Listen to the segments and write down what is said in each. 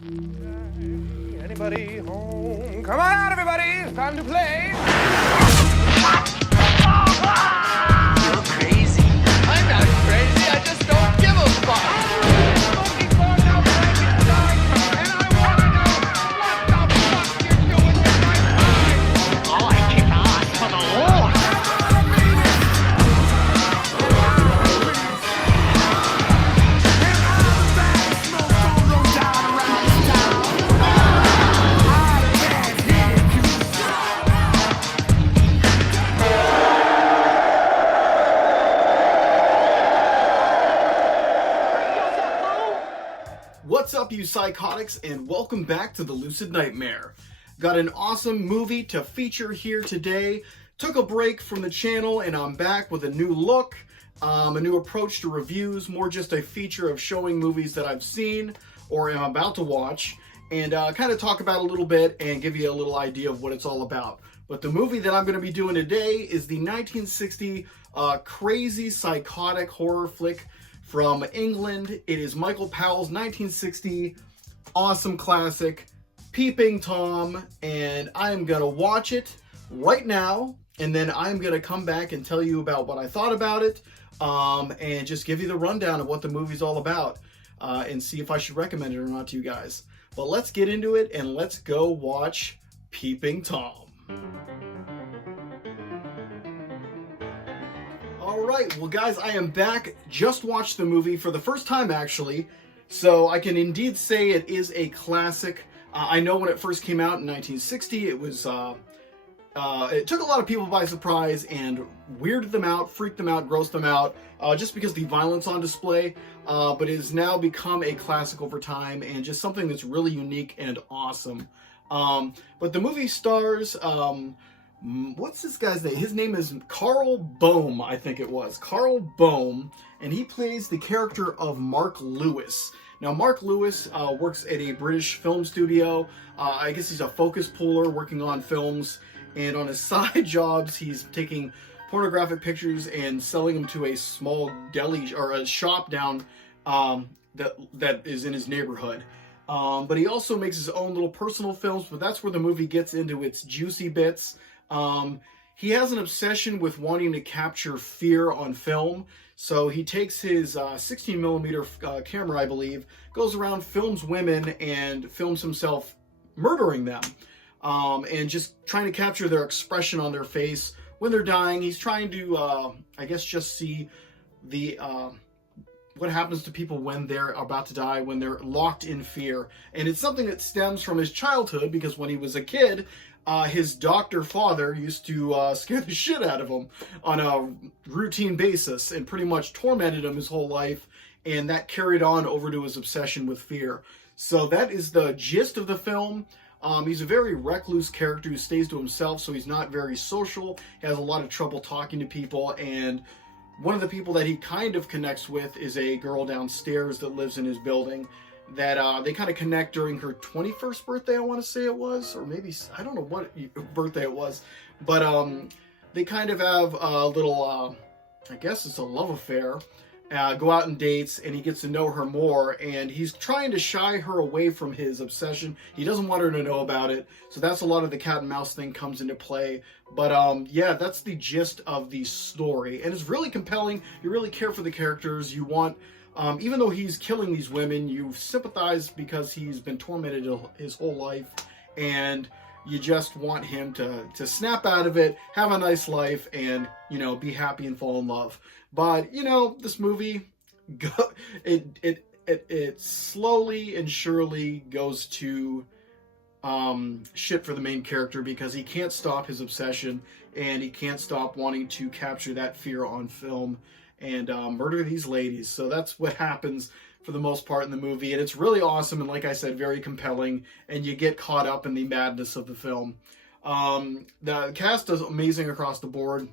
Anybody home? Come on out, everybody! It's time to play! You're crazy. I'm not crazy, I just don't give a fuck! Smoking bars out like it's time, and I wanna know what the fuck you're doing with my time! Oh, I kick ass for the Lord. What's up, you psychotics, and welcome back to the Lucid Nightmare. Got an awesome movie to feature here today. Took a break from the channel and I'm back with a new look, a new approach to reviews, more just a feature of showing movies that I've seen or am about to watch, and kind of talk about a little bit and give you a little idea of what it's all about. But the movie that I'm going to be doing today is the 1960 crazy psychotic horror flick from England. It is Michael Powell's 1960 awesome classic, Peeping Tom, and I am going to watch it right now, and then I'm going to come back and tell you about what I thought about it, and just give you the rundown of what the movie's all about, and see if I should recommend it or not to you guys. But let's get into it, and let's go watch Peeping Tom. Alright, well guys, I am back. Just watched the movie for the first time, actually, so I can indeed say it is a classic. I know when it first came out in 1960, it was, it took a lot of people by surprise and weirded them out, freaked them out, grossed them out, just because of the violence on display, but it has now become a classic over time and just something that's really unique and awesome. But the movie stars, what's this guy's name? His name is Carl Bohm, I think it was. Carl Bohm, and he plays the character of Mark Lewis. Now, Mark Lewis works at a British film studio. I guess he's a focus puller working on films, and on his side jobs, he's taking pornographic pictures and selling them to a small deli or a shop down that is in his neighborhood. But he also makes his own little personal films, but that's where the movie gets into its juicy bits. He has an obsession with wanting to capture fear on film, so he takes his 16mm camera, I believe, goes around, films women, and films himself murdering them, and just trying to capture their expression on their face when they're dying. He's trying to, I guess, just see the what happens to people when they're about to die, when they're locked in fear. And it's something that stems from his childhood, because when he was a kid, his doctor father used to scare the shit out of him on a routine basis and pretty much tormented him his whole life, and that carried on over to his obsession with fear. So that is the gist of the film. He's a very recluse character who stays to himself, so he's not very social. He has a lot of trouble talking to people, and one of the people that he kind of connects with is a girl downstairs that lives in his building that they kind of connect during her 21st birthday, I want to say it was, or maybe, I don't know what birthday it was, but they kind of have a little, I guess it's a love affair, go out on dates, and he gets to know her more, and he's trying to shy her away from his obsession. He doesn't want her to know about it, so that's a lot of the cat and mouse thing comes into play. But yeah, that's the gist of the story, and it's really compelling. You really care for the characters. You want, even though he's killing these women, you sympathize because he's been tormented his whole life, and you just want him to snap out of it, have a nice life, and, you know, be happy and fall in love. But, you know, this movie, it slowly and surely goes to shit for the main character, because he can't stop his obsession, and he can't stop wanting to capture that fear on film and murder these ladies. So that's what happens for the most part in the movie, and it's really awesome, and like I said, very compelling, and you get caught up in the madness of the film. The cast is amazing across the board.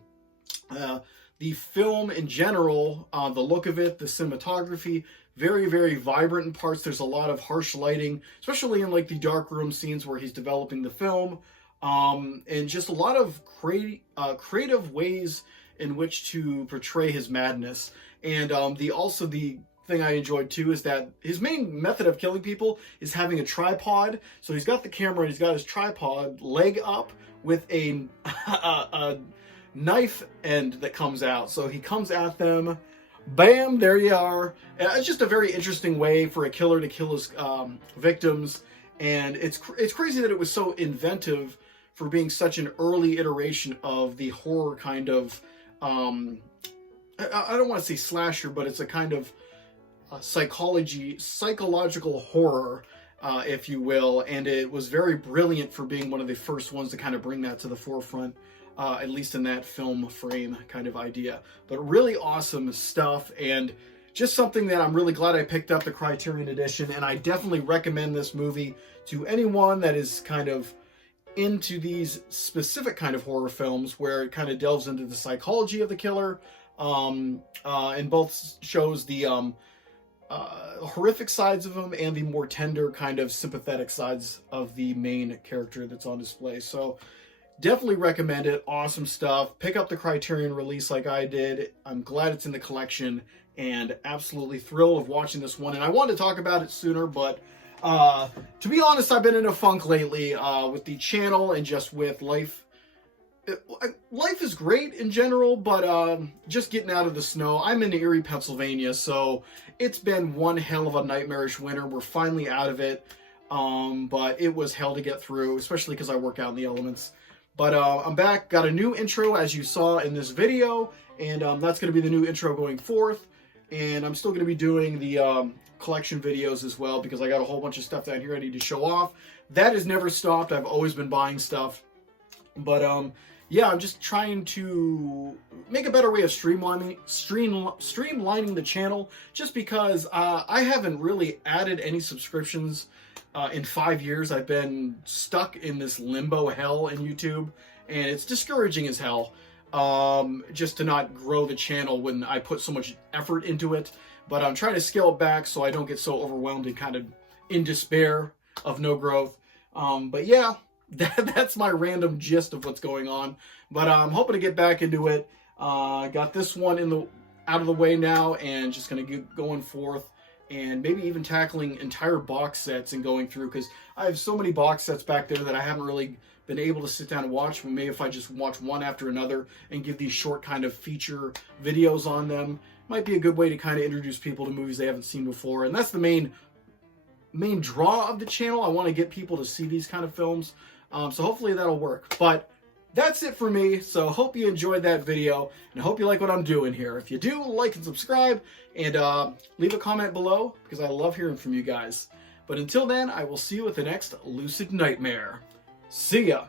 The film in general, the look of it, the cinematography, very, very vibrant in parts. There's a lot of harsh lighting, especially in like the dark room scenes where he's developing the film, and just a lot of creative ways in which to portray his madness. And the thing I enjoyed too is that his main method of killing people is having a tripod. So he's got the camera and he's got his tripod leg up with a, a knife end that comes out. So he comes at them, bam, there you are. It's just a very interesting way for a killer to kill his victims. And it's crazy that it was so inventive for being such an early iteration of the horror kind of, I don't want to say slasher, but it's a kind of psychological horror, if you will. And it was very brilliant for being one of the first ones to kind of bring that to the forefront, at least in that film frame kind of idea. But really awesome stuff, and just something that I'm really glad I picked up the Criterion Edition, and I definitely recommend this movie to anyone that is kind of into these specific kind of horror films where it kind of delves into the psychology of the killer, and both shows the horrific sides of him and the more tender kind of sympathetic sides of the main character that's on display. So definitely recommend it. Awesome stuff. Pick up the Criterion release like I did. I'm glad it's in the collection and absolutely thrilled of watching this one. And I wanted to talk about it sooner, but to be honest, I've been in a funk lately with the channel and just with life. Life is great in general, but just getting out of the snow. I'm in Erie, Pennsylvania, so it's been one hell of a nightmarish winter. We're finally out of it, but it was hell to get through, especially because I work out in the elements. But I'm back, got a new intro as you saw in this video, and that's going to be the new intro going forth. And I'm still going to be doing the collection videos as well, because I got a whole bunch of stuff down here I need to show off. That has never stopped. I've always been buying stuff. But yeah, I'm just trying to make a better way of streamlining the channel, just because I haven't really added any subscriptions in 5 years. I've been stuck in this limbo hell in YouTube, and it's discouraging as hell. Just to not grow the channel when I put so much effort into it. But I'm trying to scale it back so I don't get so overwhelmed and kind of in despair of no growth. But yeah, that's my random gist of what's going on. But I'm hoping to get back into it. Got this one out of the way now, and just going to get going forth. And maybe even tackling entire box sets and going through, because I have so many box sets back there that I haven't really been able to sit down and watch. Maybe if I just watch one after another and give these short kind of feature videos on them, might be a good way to kind of introduce people to movies they haven't seen before. And that's the main draw of the channel. I want to get people to see these kind of films. So hopefully that'll work. But that's it for me. So hope you enjoyed that video, and I hope you like what I'm doing here. If you do, like and subscribe, and leave a comment below, because I love hearing from you guys. But until then, I will see you with the next Lucid Nightmare. See ya!